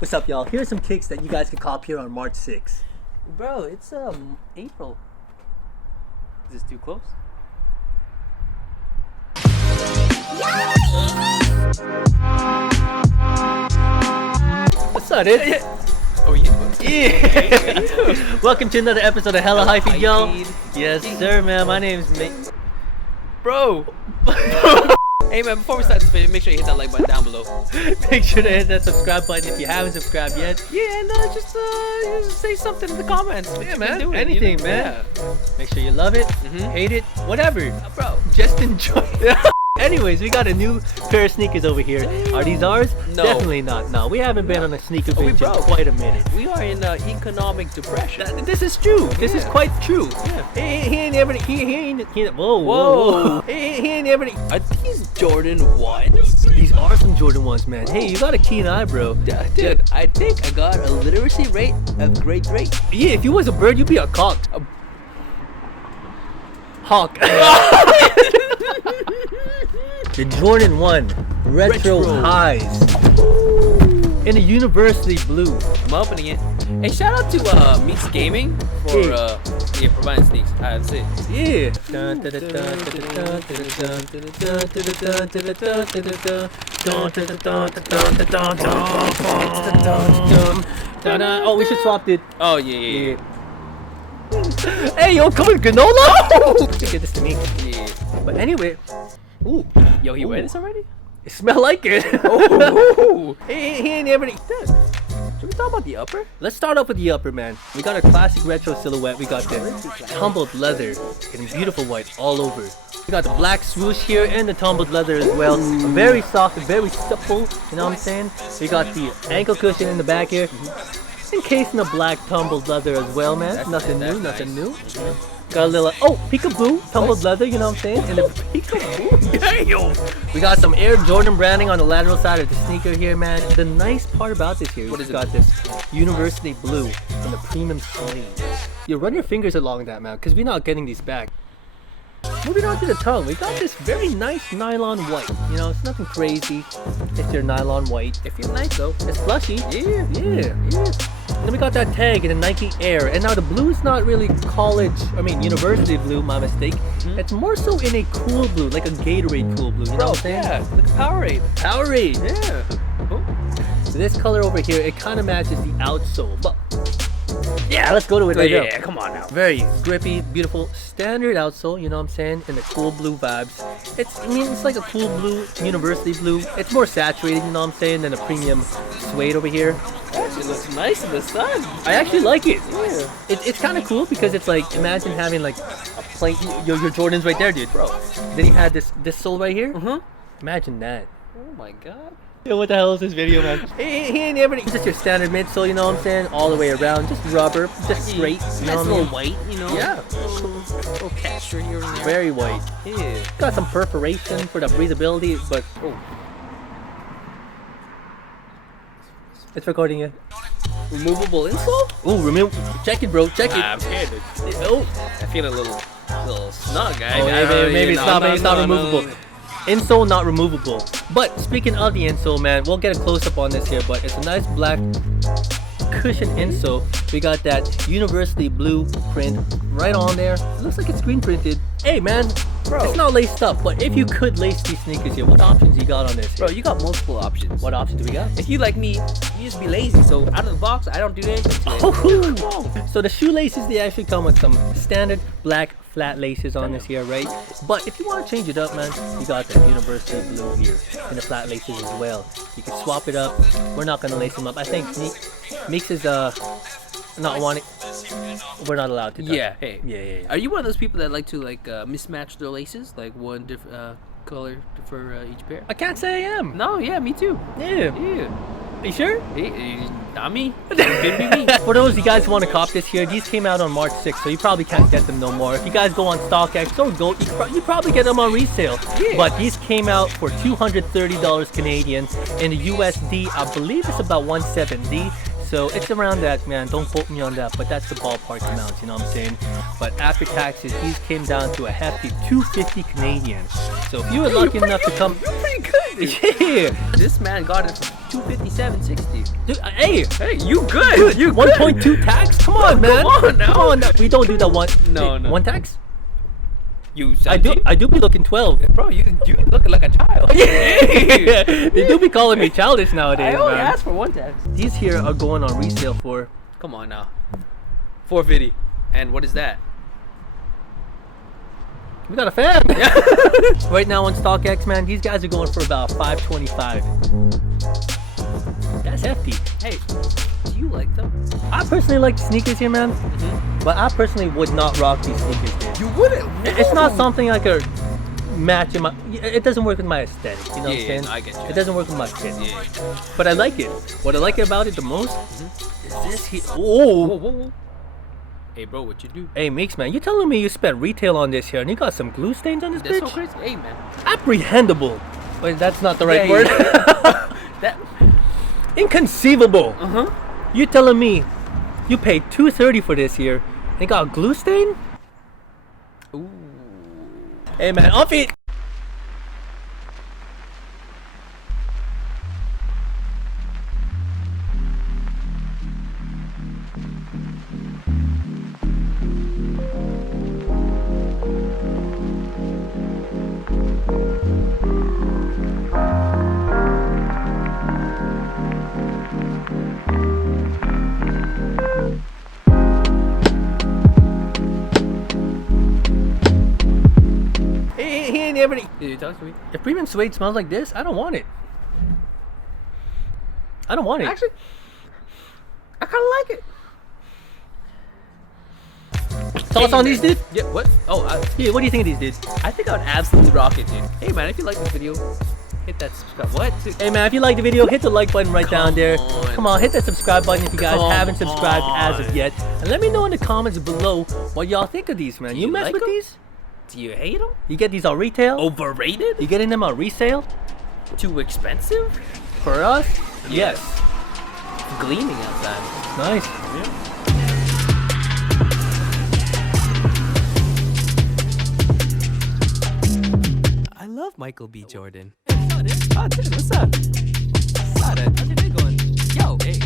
What's up, y'all? Here's some kicks that you guys can cop here on March 6th. Bro, it's April. Is this too close? What's up, dude? Oh yeah. Welcome to another episode of Hella Hyphy, yo. Feed. Yes, sir, man. My name is Meeks. Bro. Hey man, before we start this video, make sure you hit that like button down below. Make sure to hit that subscribe button if you haven't subscribed yet. Yeah, and just say something in the comments. Yeah, man. Anything, man. Yeah. Make sure you love it, hate it, whatever. Bro. Just enjoy it. Anyways, we got a new pair of sneakers over here. Are these ours? No. Definitely not. No, we haven't been on a sneaker binge in quite a minute. We are in economic depression. This is true. This is quite true. Yeah. He ain't ever. Whoa. He ain't ever. Are these Jordan 1s? These are some Jordan 1s, man. Hey, you got a keen eye, bro. Dude, I think I got a literacy rate of grade 3. Yeah, if you was a bird, you'd be a cock. Hawk. The Jordan 1 retro highs in a university blue. I'm opening it. Hey, shout out to Meeks Gaming for providing sneaks. That's it. Yeah. Oh, we should swap it. Oh yeah. Hey, yo, come on, granola! Get this to me. Yeah. But anyway, ooh, Yo, he wear this already? it smell like it. Oh. He ain't ever. Should we talk about the upper? Let's start off with the upper, man. We got a classic retro silhouette. We got the tumbled leather in beautiful white all over. We got the black swoosh here and the tumbled leather as well. Very soft and very supple, you know what I'm saying? We got the ankle cushion in the back here. Encased in the black tumbled leather as well, man. That's Nothing nice. new, nothing new. Got a little, peekaboo, tumbled leather, you know what I'm saying? And the peekaboo. Damn! We got some Air Jordan branding on the lateral side of the sneaker here, man. The nice part about this here, What is we it? got this university blue and the premium suede. You run your fingers along that, man, because we're not getting these back. Moving on to the tongue, we got this very nice nylon white. You know, it's nothing crazy. It's your nylon white. It feels nice though. It's plushy. Yeah. And then we got that tag in a Nike Air. And now the blue is not really university blue, my mistake. It's more so in a cool blue, like a Gatorade cool blue. You know what I'm saying? Yeah, like Powerade. Powerade. Yeah. So this color over here, it kind of matches the outsole. But yeah, let's go to it right now. Yeah, come on now. Very grippy, beautiful, standard outsole, you know what I'm saying? In the cool blue vibes. It's like a cool blue, university blue. It's more saturated, you know what I'm saying, than a premium suede over here. Actually looks nice in the sun. I actually like it. Yeah. It's kind of cool because it's like, imagine having like a plain, your Jordans right there, dude. Bro. Then you had this sole right here. Imagine that. Oh my god. Yo, what the hell is this video, man? He ain't ever. Just your standard midsole, you know what I'm saying? All the way around, just rubber, just straight. You know Nice what I little mean? white, you know? Yeah. Little texture here and there. Very white. Yeah. Got some perforation for the breathability, but it's recording it. Removable insole? Ooh, remove. Check it, bro. Check it. I'm scared. Oh, I feel a little snug. maybe it's not removable. Insole not removable. But speaking of the insole, man, we'll get a close up on this here. But it's a nice black cushion insole. We got that university blue print right on there. It looks like it's screen printed. Hey, man, Bro. it's not laced up. But if you could lace these sneakers here, what options you got on this? Bro, you got multiple options. What options do we got? If you like me, you just be lazy. So out of the box, I don't do anything to it. Oh, so the shoelaces, they actually come with some standard black flat laces on this here, right? But if you want to change it up, man, you got the university blue here and the flat laces as well. You can swap it up. We're not gonna lace them up. I think Meeks is not wanting. We're not allowed to. Yeah. Hey. Yeah. Are you one of those people that like to mismatch their laces, like one different color for each pair? I can't say I am. No. Yeah. Me too. Yeah. Yeah. You sure? Not me. Could be me. For those you guys want to cop this here, these came out on March 6th, so you probably can't get them no more. If you guys go on StockX or go, you probably get them on resale. Yeah. But these came out for $230 Canadian. In the USD, I believe it's about 170. So it's around that, man. Don't quote me on that, but that's the ballpark amount, you know what I'm saying? But after taxes, these came down to a hefty 250 Canadian. So if you were lucky enough to come, You're pretty good. yeah. This man got it for 257.60. Dude, hey, Hey, you good? You good? 1.2 tax? Come on, man. Come on now. Come on now. We don't do that one. No, Hey, no. One tax? You I do. 17? I do be looking 12. Bro, you looking like a child. They do be calling me childish nowadays, I only man. asked for one tax. These here are going on resale for. Come on now. 450. And what is that? We got a fan. Right now on StockX, man, these guys are going for about 525. That's hefty. Hey, do you like them? I personally like the sneakers here, man. Mm-hmm. But I personally would not rock these sneakers, dude. You wouldn't? It's not something I could match in my. It doesn't work with my aesthetic. You know what I'm saying? I get you. It doesn't work with my fit. Yeah. But I like it. What I like about it the most is this here. Oh. Whoa, whoa, whoa. Hey, bro, what you do? Hey, Meeks, man, you telling me you spent retail on this here and you got some glue stains on this That's bitch? so crazy. Hey, man. Apprehendable. Wait, that's not the right Yeah, word. That. Inconceivable. Uh-huh. You telling me you paid $230 for this here and got a glue stain? Ooh. Hey, man, off it. He ain't ever. Did you talk to me? If premium suede smells like this, I don't want it. I don't want it. Actually, I kind of like it. Thoughts on these, dude? Yeah, what? Oh, Yeah, what do you think of these dudes? I think I would absolutely rock it, dude. Hey, man, if you like this video, hit that subscribe. What? Hey, man, if you like the video, hit the like button right down there. on. Come on, hit that subscribe button if you guys Come haven't subscribed as of on. yet. And let me know in the comments below what y'all think of these, man. Do You you mess like with 'em? these? Do you hate them? You get these on retail? Overrated? You getting them on resale? Too expensive? For us? Yeah. Yes. It's gleaming outside. Nice. I love Michael B. Jordan. Oh, dude, what's up? How's your day going? Yo, hey,